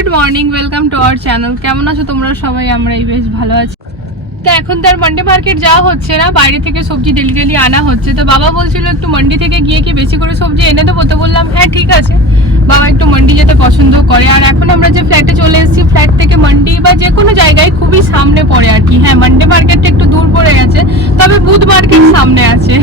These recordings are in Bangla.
Good morning, welcome to our channel. কেমন আছো তোমরা সবাই? আমরা এই বেশ ভালো আছি। তো এখন তো আর মান্ডি মার্কেট যাওয়া হচ্ছে না, বাইরে থেকে সবজি ডেলি ডেলি আনা হচ্ছে। তো বাবা বলছিল একটু মান্ডি থেকে গিয়ে কি বেশি করে সবজি এনে দেবো? তো বললাম হ্যাঁ ঠিক আছে। বাবা একটু মান্ডি যেতে পছন্দ করে। আর এখন আমরা যে ফ্ল্যাটে চলে এসেছি ফ্ল্যাট থেকে মান্ডি বা যে কোনো জায়গায় খুবই সামনে পড়ে আর কি। হ্যাঁ মান্ডি মার্কেটটা একটু দূর পড়ে গেছে তবে বুধ মার্কেট সামনে আছে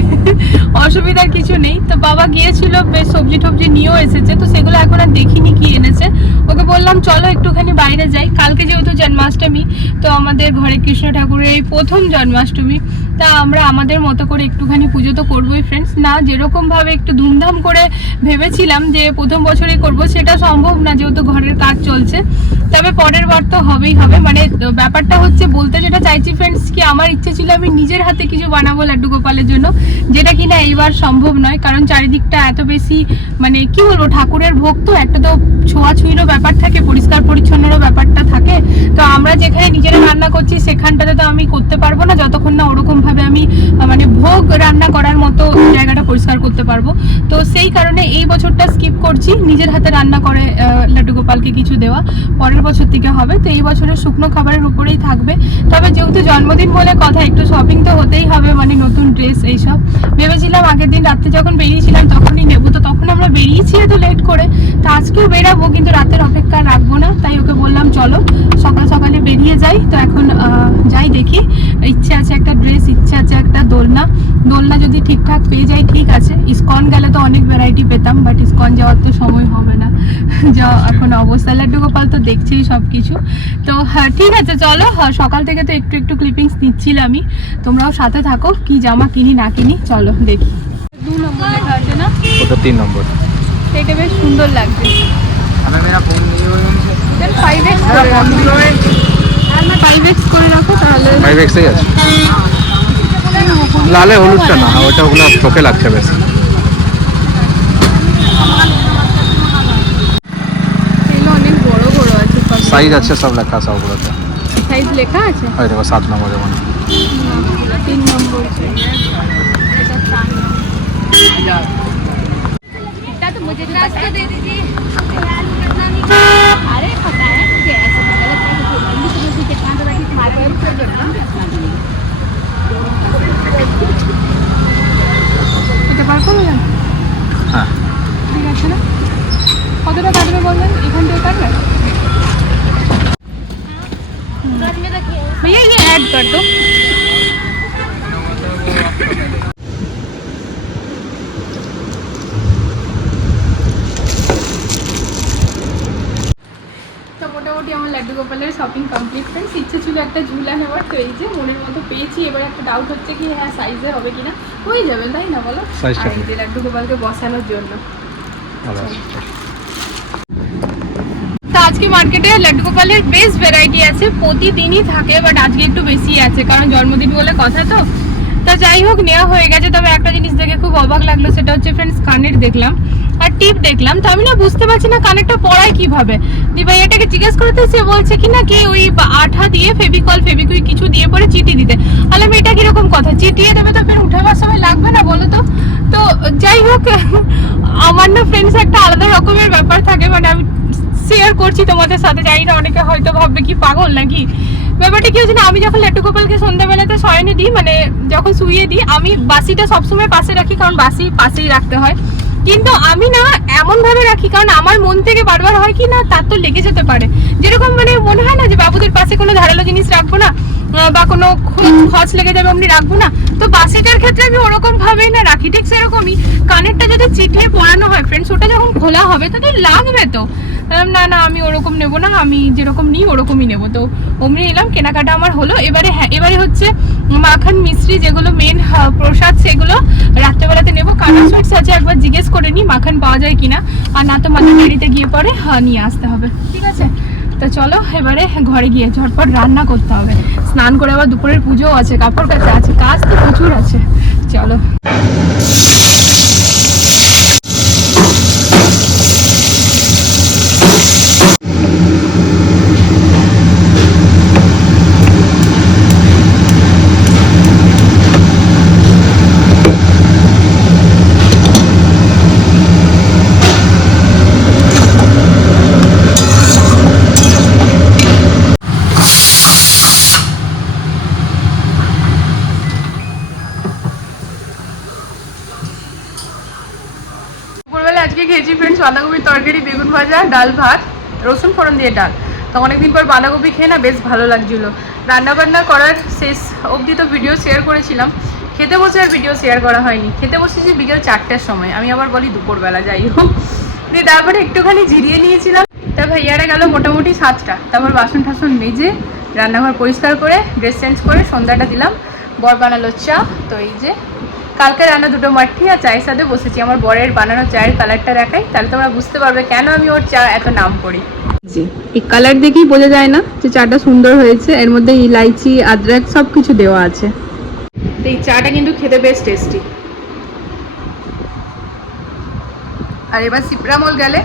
অসুবিধার কিছু নেই। তো বাবা গিয়েছিল, বেশ সবজি টবজি নিয়েও এসেছে। তো সেগুলো এখন আর দেখিনি কি এনেছে। ওকে বললাম, চলো একটুখানি বাইরে যাই। কালকে যেহেতু জন্মাষ্টমী, তো আমাদের ঘরে কৃষ্ণ ঠাকুরের এই প্রথম জন্মাষ্টমী। তা আমরা আমাদের মতো করে একটুখানি পুজো তো করবোই ফ্রেন্ডস না, যেরকম ভাবে একটু ধুমধাম করে ভেবেছিলাম যে প্রথম বছরে করব, সেটা সম্ভব না, যেহেতু ঘরের কাজ চলছে। তবে পরের বার তো হবেই, হবে। মানে ব্যাপারটা হচ্ছে, বলতে যেটা চাইছি ফ্রেন্ডস কি আমার ইচ্ছে ছিল আমি নিজের হাতে কিছু বানাবো লাড্ডু গোপালের জন্য, যেটা কিনা এইবার সম্ভব নয়, কারণ চারিদিকটা এত বেশি মানে কি বলব, ঠাকুরের ভোগ তো, একটা তো ছোঁয়াছুঁইরও ব্যাপার থাকে, পরিষ্কার পরিচ্ছন্নরও ব্যাপারটা থাকে। তো আমরা যেখানে নিজেরা রান্না করছি, সেখানটাতে তো আমি করতে পারব না, যতক্ষণ না ওরকম ভাবে আমি মানে ভোগ রান্না করার মতো জায়গাটা পরিষ্কার করতে পারব। তো সেই কারণে এই বছরটা স্কিপ করছি। নিজের হাতে রান্না করে লাড্ডু গোপালকে কিছু দেওয়া। পরের বছর থেকে হবে। তো এই বছরের শুকনো খাবারের উপরেই থাকবে। তবে যেহেতু জন্মদিন বলে কথা, একটু শপিং তো হতেই হবে মানে নতুন ড্রেস এইসব। ভেবেছিলাম আগের দিন রাত্রে যখন বেরিয়েছিলাম তখনই নেব। তো তখন আমরা বেরিয়েছি এত লেট করে। তো আজকেও বেরাবো, কিন্তু রাতের অপেক্ষা রাখব না। তাই ওকে বললাম, চলো, সকাল সকালে বেরিয়ে যাই। তো এখন যাই দেখি। ইচ্ছে আছে একটা ড্রেস ইচ্ছা আছে একটা দোলনা। দোলনা যদি ঠিকঠাক পেয়ে যাই ঠিক আছে। ইস্কন গেলে তো অনেক ভ্যারাইটি পেতাম বাট ইস্কন যাওয়ার তো সময় হবে না। যা এখন অবস্থা। লাড্ডু গোপাল তো দেখছেই সব কিছু তো হ্যাঁ ঠিক আছে চলো। হ্যাঁ, সকাল থেকে তো একটু একটু ক্লিপিংস নিচ্ছিলামই তোমরাও সাথে থাকো কি জামা কিনি না কিনি চলো দেখি। দু নম্বর আছে না? ওটা তিন নম্বর। এটা বেশ সুন্দর লাগছে। আমি মেরা ফোন নিয়ে ওই ফাইভ এক্স করে রাখো তাহলে আছে। হ্যাঁ। লালে হলুদটা না ওটা ওগুলো চোখে লাগছে বেশি এগুলো অনেক বড় বড় আছে সাইজ আছে সব লেখা আছে ওগুলোতে সাইজ লেখা আছে ওই দেখো সাত নম্বর যেমন না, তিন নম্বর এটা চার इतना तो मुझे भी रास्ता दे दीजिए अरे पता है मुझे ऐसा पता लगता है कि এটা বার করলেন হ্যাঁ ঠিক আছে না কতটা কাটবে বললেন এখান থেকে কাটবে घर में रखिए भैया ये ऐड कर दो তো মোটামুটি আমার লাড্ডু গোপালের শপিং কমপ্লিট ফ্রেন্ডস ইচ্ছে ছিল একটা ঝুলা নেওয়ার তো এই যে মনের মতো পেয়েছি। এবার একটা ডাউট হচ্ছে কি হ্যাঁ সাইজে হবে কিনা? হয়ে যাবে তাই না বলো? Size আর এই যে লাড্ডু গোপালকে বসানোর জন্য। তো আজকে মার্কেটে লাড্ডু গোপালের বেশ ভ্যারাইটি আছে প্রতিদিনই থাকে বাট আজকে একটু বেশি আছে কারণ জন্মদিন বলে কথা তো। তা যাই হোক নেওয়া হয়ে গেছে তবে একটা জিনিস দেখে খুব অবাক লাগল সেটা হচ্ছে ফ্রেন্ডস কানের দেখলাম। আর টিপ দেখলাম, তো আমি না বুঝতে পারছি না কানেরটা পড়ায় কীভাবে। দি ভাই এটাকে জিজ্ঞেস করতে সে বলছে কি না, কি ওই আঠা দিয়ে ফেভিকল, ফেভিকুই কিছু দিয়ে পরে চিটি দিতে। আলাম এটা কীরকম কথা? চিটিয়ে দেবে তো ফের উঠাবার সময় লাগবে না বলো তো? তো যাই হোক, আমার না ফ্রেন্ডস একটা আলাদা রকমের ব্যাপার থাকে মানে আমি শেয়ার করছি তোমাদের সাথে। জানি না অনেকে হয়তো ভাববে কি পাগল নাকি। ব্যাপারটা কি হচ্ছে না, আমি যখন লাট্টু গোপালকে সন্ধ্যাবেলাতে শয়নে দিই মানে যখন শুইয়ে দিই, আমি বাসিটা সবসময় পাশে রাখি, কারণ বাসি পাশেই রাখতে হয়। কিন্তু আমি না এমন ভাবে রাখি কারণ আমার মন থেকে বারবার হয় কি না তার তো লেগে যেতে পারে। যেরকম মানে মনে হয় না যে বাবুদের পাশে কোনো ধারালো জিনিস রাখব না বা কোনো খচ লেগে যাবে অমনি রাখব না। তো বাসেটার ক্ষেত্রে আমি ওরকম ভাবেই না রাখি ঠিক সেরকমই কানেরটা যদি চিটিয়ে পড়ানো হয় ফ্রেন্ডস ওটা যখন খোলা হবে তাতে লাগবে তো। না না আমি ওরকম নেব না আমি যেরকম নিই ওরকমই নেব। তো অমনি নিলাম কেনাকাটা আমার হলো। এবারে হ্যাঁ এবারে হচ্ছে মাখন মিশ্রি যেগুলো মেন প্রসাদ সেগুলো রাত্রেবেলাতে নেব। কানা সুইটস আছে একবার জিজ্ঞেস করে নিই মাখন পাওয়া যায় কিনা। আর না তো মাথার বাড়িতে গিয়ে পরে হ্যাঁ, নিয়ে আসতে হবে। ঠিক আছে? তো চলো এবারে ঘরে গিয়ে ঝটপট রান্না করতে হবে। স্নান করে আবার দুপুরের পুজো আছে কাপড় কাছে আছে কাজ তো প্রচুর আছে। চলো। ডাল ভাত, রসুন ফোড়ন দিয়ে ডাল। তো অনেকদিন পর বাঁধাকপি খেয়ে না বেশ ভালো লাগছিল। রান্নাবান্না করার শেষ অবধি তো ভিডিও শেয়ার করেছিলাম। খেতে বসে আর ভিডিও শেয়ার করা হয়নি। খেতে বসেছি বিকেল চারটার সময়। আমি আবার বলি দুপুরবেলা, যাই হোক। দিয়ে তারপরে একটুখানি ঝিরিয়ে নিয়েছিলাম। তা ভাইয়ারা গেল মোটামুটি সাতটা। তারপর বাসন টাসন মেজে রান্নাঘর পরিষ্কার করে ড্রেস চেঞ্জ করে সন্ধ্যাটা দিলাম। বর বানালো চা। তো এই যে কালকে রান্না দুটো মাঠি আর চায়ের সাথে বসেছি। আমার বরের বানানো চায়ের কালারটা দেখাই তাহলে তোমরা বুঝতে পারবে কেন আমি ওর চা এত নাম করি। জি। এই কালার দেখেই বোঝা যায় না যে চাটা সুন্দর হয়েছে। এর মধ্যে ইলাইচি আদরক সব কিছু দেওয়া আছে। তো এই চাটা কিন্তু খেতে বেশ টেস্টি। আর এবার সিপ্রামল গেলে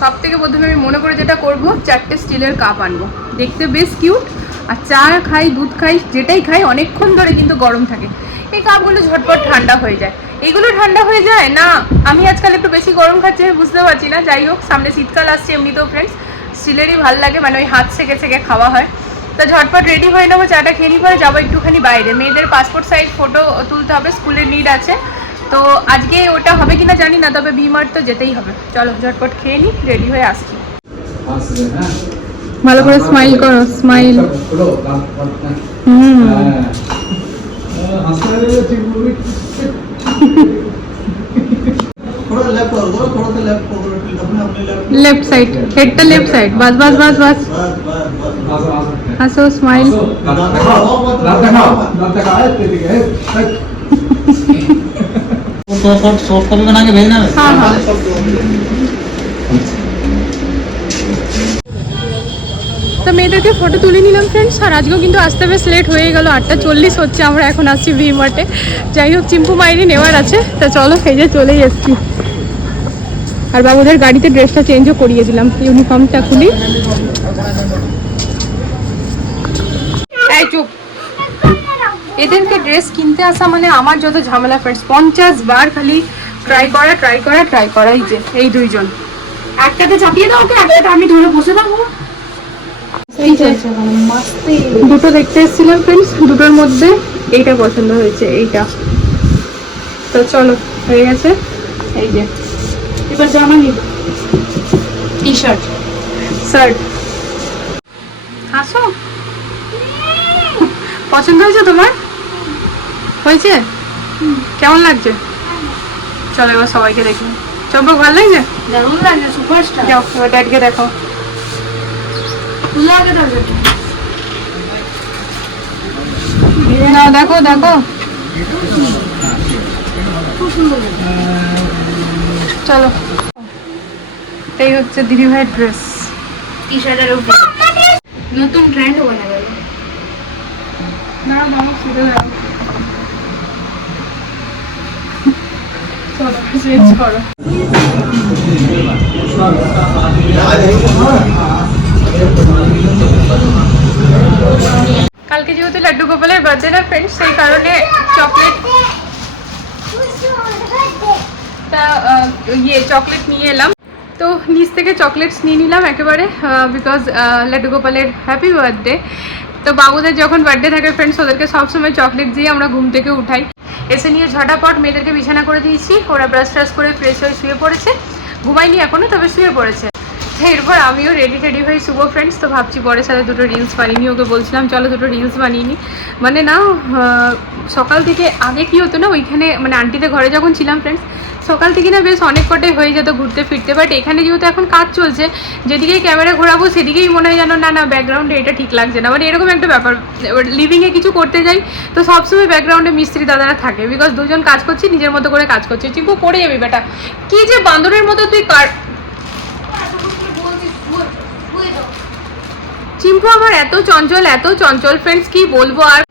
সব থেকে প্রথমে আমি মনে করে যেটা করব চারটে স্টিলের কাপ আনব। দেখতে বেশ কিউট। আর চা খাই দুধ খাই যেটাই খাই অনেকক্ষণ ধরে কিন্তু গরম থাকে। এই কাপগুলো ঝটপট ঠান্ডা হয়ে যায়। এইগুলো ঠান্ডা হয়ে যায়? না আমি আজকাল একটু বেশি গরম খাচ্ছি আমি বুঝতে পারছি না। যাই হোক সামনে শীতকাল আসছে এমনিতেও ফ্রেন্ডস স্টিলেরই ভালো লাগে মানে ওই হাত থেকে থেকে খাওয়া হয়। তো ঝটপট রেডি হয়ে নেব চাটা খেয়ে নিয়ে পরে যাব একটুখানি বাইরে। মেয়েদের পাসপোর্ট সাইজ ফটো তুলতে হবে স্কুলের নিড আছে। তো আজকে ওটা হবে কিনা জানি না তবে বিমার তো যেতেই হবে। চলো ঝটপট খেয়ে নিই রেডি হয়ে আসছি। ভালো করে স্মাইল করো স্মাইল হুম। थोड़ा left side head the left side बस बस बस बस हंसो स्माइल सॉफ्ट कॉपी बना के भेजना हाँ हाँ তো মেয়েদেরকে ফটো তুলে নিলাম ফ্রেন্ডস আর আজকেও কিন্তু আসতে বেশ লেট হয়ে গেল, আটটা চল্লিশ হচ্ছে, আমরা এখন আসছি ভি মার্টে যাই হোক, চিম্পু মাইনি নেওয়ার আছে, তা চলো, এই যে চলেই এসছি। আর বাবুদের গাড়িতে ড্রেসটা চেঞ্জও করিয়ে দিলাম ইউনিফর্মটা খুলি। এদেরকে ড্রেস কিনতে আসা মানে আমার যত ঝামেলা ফ্রেন্ডস পঞ্চাশ বার খালি ট্রাই করা ট্রাই করা ট্রাই করাই যে, এই দুইজন। একটাতে চাপিয়ে দাও ওকে, একটাতে আমি ধরে বসে যে দুটো দেখতে এসেছিলাম ফ্রেন্ডস দুটোর মধ্যে এইটা পছন্দ হয়েছে এইটা। তো চলো হয়ে গেছে? এই যে। এবার জামা নিব টি শার্ট শার্ট আসো। পছন্দ হয়েছে তোমার? হয়েছে? কেমন লাগছে? চলো এবার সবাইকে দেখি। চম্পক ভালো লাগছে দারুণ লাগছে সুপারস্টার যাও এবার ড্যাডকে দেখো না দেখো দেখো। চলো। এই হচ্ছে দিদি ভাইয়ের ড্রেস টি শার্টের উপর। নতুন ট্রেন্ড বলে গেল না মামা দাও চলো চেঞ্জ করো। কালকে যেহেতু লাড্ডু গোপালের বার্থডে না ফ্রেন্ডস সেই কারণে চকলেট ইয়ে চকলেট নিয়ে এলাম। তো নিচ থেকে চকলেটস নিয়ে নিলাম একেবারে বিকজ লাড্ডু গোপালের হ্যাপি বার্থডে তো বাবুদের যখন বার্থডে থাকে ফ্রেন্ডস ওদেরকে সবসময় চকলেট দিয়ে আমরা ঘুম থেকে উঠাই। এসে নিয়ে ঝটাপট মেয়েদেরকে বিছানা করে দিয়েছি। ওরা ব্রাশ ট্রাশ করে ফ্রেশ হয়ে শুয়ে পড়েছে। ঘুমাইনি এখনও, তবে শুয়ে পড়েছে। তো এরপর আমিও রেডি টেডি হয়ে শুভ ফ্রেন্ডস তো ভাবছি পরের সাথে দুটো রিলস বানিয়ে ওকে বলছিলাম, চলো দুটো রিলস বানিয়ে নিই। মানে না সকাল থেকে আগে কি হতো না, ওইখানে মানে আন্টিদের ঘরে যখন ছিলাম ফ্রেন্ডস সকাল থেকে না বেশ অনেক কটাই হয়ে যেত ঘুরতে ফিরতে। বাট এখানে যেহেতু এখন কাজ চলছে, যেদিকেই ক্যামেরা ঘোরাবো, সেদিকেই মনে হয় যেন না না ব্যাকগ্রাউন্ডে এটা ঠিক লাগছে না। মানে এরকম একটা ব্যাপার। লিভিংয়ে কিছু করতে যাই, তো সবসময় ব্যাকগ্রাউন্ডে মিস্ত্রি দাদারা থাকে। বিকজ দুজন কাজ করছি, নিজের মতো করে কাজ করছি। চিম্পু পড়ে যাবি, বেটা। কি যে বান্দরের মতো তুই কার চিম্পু, আমার এত চঞ্চল এত চঞ্চল ফ্রেন্ডস কি বলব আর?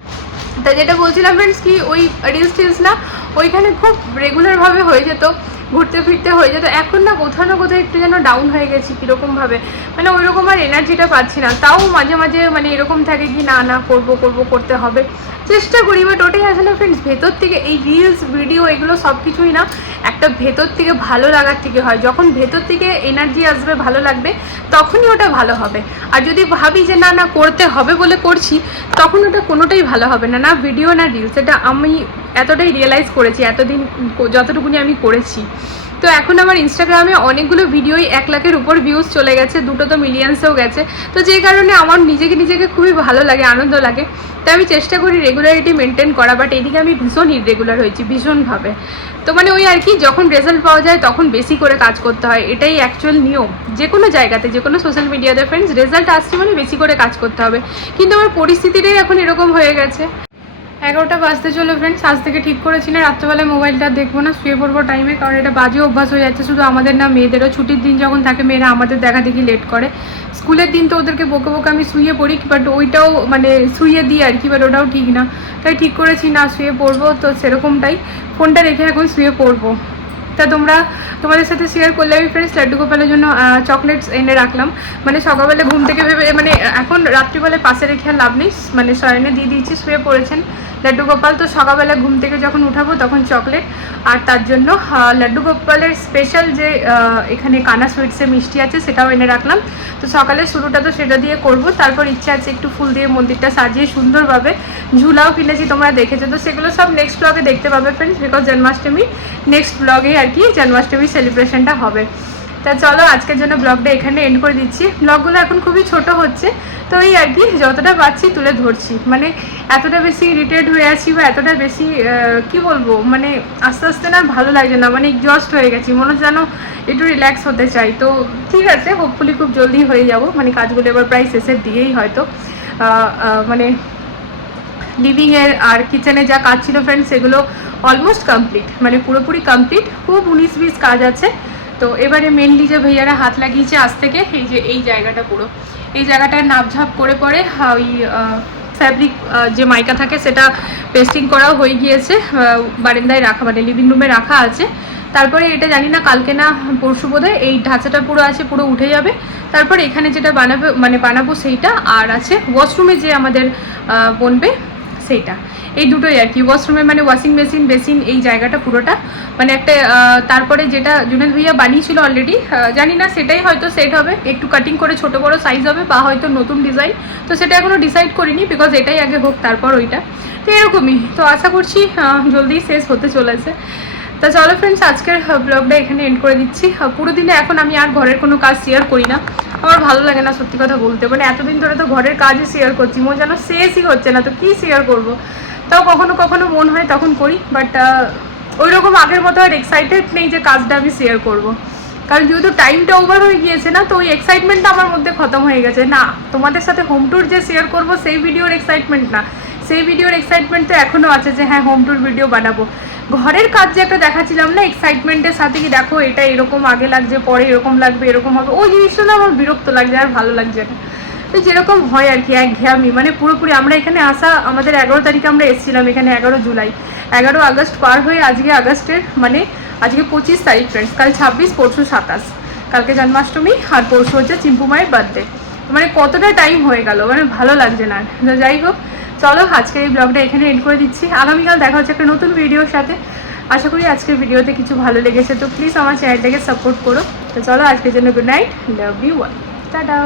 তা যেটা বলছিলাম ফ্রেন্ডস কি ওই রিলস টিলস না, ওইখানে খুব রেগুলারভাবে হয়ে যেত। ঘুরতে ফিরতে হয়ে যেত। এখন না কোথাও না কোথাও একটু যেন ডাউন হয়ে গেছি কীরকমভাবে। মানে ওই রকম আর এনার্জিটা পাচ্ছি না। তাও মাঝে মাঝে মানে এরকম থাকে কি, না না, করব করব, করতে হবে। চেষ্টা করি বাট ওটাই আসলে ফ্রেন্ডস ভেতর থেকে এই রিলস ভিডিও এগুলো সব কিছুই না একটা ভেতর থেকে ভালো লাগার থেকে হয়। যখন ভেতর থেকে এনার্জি আসবে, ভালো লাগবে, তখনই ওটা ভালো হবে। আর যদি ভাবি যে, না না, করতে হবে বলে করছি, তখন ওটা কোনোটাই ভালো হবে না। না ভিডিও না রিলস এটা আমি এতটাই রিয়েলাইজ করেছি, এতদিন যতটুকুনি আমি করেছি। তো এখন আমার ইনস্টাগ্রামে অনেকগুলো ভিডিওই এক লাখের উপর ভিউজ চলে গেছে, দুটো তো মিলিয়ন্সেও গেছে। তো যে কারণে আমার নিজেকে নিজেকে খুবই ভালো লাগে, আনন্দ লাগে। তাই আমি চেষ্টা করি রেগুলারিটি মেনটেন করা বাট এদিকে আমি ভীষণ ইরেগুলার হয়েছি, ভীষণভাবে। তো মানে ওই আর কি, যখন রেজাল্ট পাওয়া যায় তখন বেশি করে কাজ করতে হয়, এটাই অ্যাকচুয়াল নিয়ম। যে কোনো জায়গাতে, যে কোনো সোশ্যাল মিডিয়াতে ফ্রেন্ডস রেজাল্ট আসছে মানে বেশি করে কাজ করতে হবে। কিন্তু আমার পরিস্থিতিটাই এখন এরকম হয়ে গেছে। এগারোটা বাজতে চলো ফ্রেন্ডস আজ থেকে ঠিক করেছি না, রাত্রেবেলায় মোবাইলটা দেখব না, শুয়ে পড়ব টাইমে কারণ এটা বাজে অভ্যাস হয়ে যাচ্ছে। শুধু আমাদের না, মেয়েদেরও। ছুটির দিন যখন থাকে, মেয়েরা আমাদের দেখা দেখি লেট করে। স্কুলের দিন তো ওদেরকে বকে বকে আমি শুয়ে পড়ি বাট ওইটাও মানে শুয়ে দিই আর কি বাট ওটাও ঠিক না। তাই ঠিক করেছি না, শুয়ে পড়ব, তো সেরকমটাই। ফোনটা রেখে এখন শুয়ে পড়ব। তা তোমরা তোমাদের সাথে শেয়ার করলে। আমি ফ্রেন্ডস লাড্ডু গোপালের জন্য চকলেটস এনে রাখলাম। মানে সকালবেলা ঘুম থেকে ভেবে মানে এখন রাত্রিবেলায় পাশে রেখে আর লাভ নেই। মানে শয়নে দিয়ে দিয়েছি, শুয়ে পড়েছেন। লাড্ডু গোপাল, তো সকালবেলা ঘুম থেকে যখন উঠাবো তখন চকলেট আর তার জন্য লাড্ডু গোপালের স্পেশাল যে এখানে কানা সুইটসের মিষ্টি আছে, সেটাও এনে রাখলাম। তো সকালে শুরুটা তো সেটা দিয়ে করব। তারপর ইচ্ছা আছে একটু ফুল দিয়ে মন্দিরটা সাজিয়ে সুন্দরভাবে ঝুলাও কিনেছি, তোমরা দেখেছ। তো সেগুলো সব নেক্সট ব্লগে দেখতে পাবে ফ্রেন্ডস বিকজ জন্মাষ্টমী নেক্সট ব্লগে আর কি জন্মাষ্টমী সেলিব্রেশনটা হবে। তা চলো, আজকের জন্য ব্লগটা এখানে এন্ড করে দিচ্ছি। ব্লগগুলো এখন খুবই ছোট হচ্ছে, তো এই আর কি, যতটা পাচ্ছি তুলে ধরছি। মানে এতটা বেশি ইরিটেড হয়ে আছি বা এতটা বেশি কি বলব? মানে আস্তে আস্তে না ভালো লাগছে না মানে এক্সস্ট হয়ে গেছি। মনে হচ্ছে যেন একটু রিল্যাক্স হতে চাই। তো ঠিক আছে হোপফুলি খুব জলদি হয়ে যাব। মানে কাজগুলো এবার প্রায় শেষের দিকেই হয়তো। মানে লিভিংয়ের আর কিচেনে যা কাজ ছিল ফ্রেন্ড সেগুলো অলমোস্ট কমপ্লিট মানে পুরোপুরি কমপ্লিট খুব উনিশ বিশ কাজ আছে। তো এবারে মেনলি যে ভাইয়ারা হাত লাগিয়েছে আজ থেকে, এই যে এই জায়গাটা পুরো। এই জায়গাটায় নাপঝাপ করে পরে ওই ফ্যাব্রিক যে মাইকা থাকে সেটা পেস্টিং করাও হয়ে গিয়েছে বারেন্দায় রাখা মানে লিভিং রুমে রাখা আছে। তারপরে এটা জানি না কালকে না পরশু বোধহয়, এই ঢাঁচাটা পুরো আছে, পুরো উঠে যাবে। তারপর এখানে যেটা বানাবে মানে বানাবো সেইটা, আর আছে ওয়াশরুমে যে আমাদের বনবে সেইটা। এই দুটোই আর কি। ওয়াশরুমে মানে ওয়াশিং মেশিন বেসিন এই জায়গাটা পুরোটা। মানে একটা তারপরে যেটা জুনেল ভাইয়া বানিয়েছিল অলরেডি জানি না সেটাই হয়তো সেট হবে। একটু কাটিং করে ছোট বড় সাইজ হবে বা হয়তো নতুন ডিজাইন তো সেটা এখনও ডিসাইড করিনি বিকজ এটাই আগে হোক, তারপর ওইটা। তো এরকমই। তো আশা করছি জলদি শেষ হতে চলেছে। তা চলো ফ্রেন্ডস আজকের ব্লগটা এখানে এন্ড করে দিচ্ছি। পুরো দিনে এখন আমি আর ঘরের কোনো কাজ শেয়ার করি না। আমার ভালো লাগে না সত্যি কথা বলতে। মানে এতদিন ধরে তো ঘরের কাজই শেয়ার করছি। মো যেন শেষই হচ্ছে না, তো কি শেয়ার করব? তাও কখনো কখনো মন হয় তখন করি বাট ওই রকম আগের মতো আর এক্সাইটেড নেই যে কাজটা আমি শেয়ার করব। কারণ যেহেতু টাইমটা ওভার হয়ে গিয়েছে না, তো ওই এক্সাইটমেন্টটা আমার মধ্যে খতম হয়ে গেছে। না, তোমাদের সাথে হোম ট্যুর যে শেয়ার করব, সেই ভিডিওর এক্সাইটমেন্ট না। সেই ভিডিওর এক্সাইটমেন্ট তো এখনও আছে যে হ্যাঁ হোম ট্যুর ভিডিও বানাবো। ঘরের কাজ যে একটা দেখাচ্ছিলাম না এক্সাইটমেন্টের সাথে কি দেখো এটা এরকম আগে লাগছে, পরে এরকম লাগবে, এরকম হবে, ওই জিনিসটা না আমার বিরক্ত লাগছে আর ভালো লাগছে না। তো যেরকম হয় আর কি একঘেয়ামি মানে পুরোপুরি আমরা এখানে আসা, আমাদের এগারো তারিখে আমরা এসেছিলাম এখানে এগারো জুলাই। এগারো আগস্ট পার হয়ে আজকে আগস্টের মানে আজকে পঁচিশ তারিখ ফ্রেন্ডস কাল ছাব্বিশ, পরশু সাতাশ। কালকে জন্মাষ্টমী আর পরশু হচ্ছে চিম্পু মায়ের বার্থডে মানে কতটা টাইম হয়ে গেল মানে ভালো লাগছে না। যাই হোক চলো, আজকের এই ব্লগটা এখানে এন্ড করে দিচ্ছি। আগামীকাল দেখা হচ্ছে একটা নতুন ভিডিওর সাথে। আশা করি আজকের ভিডিওতে কিছু ভালো লেগেছে। তো প্লিজ আমার চ্যানেলটাকে সাপোর্ট করো। তো চলো, আজকের জন্য good night love you one tata.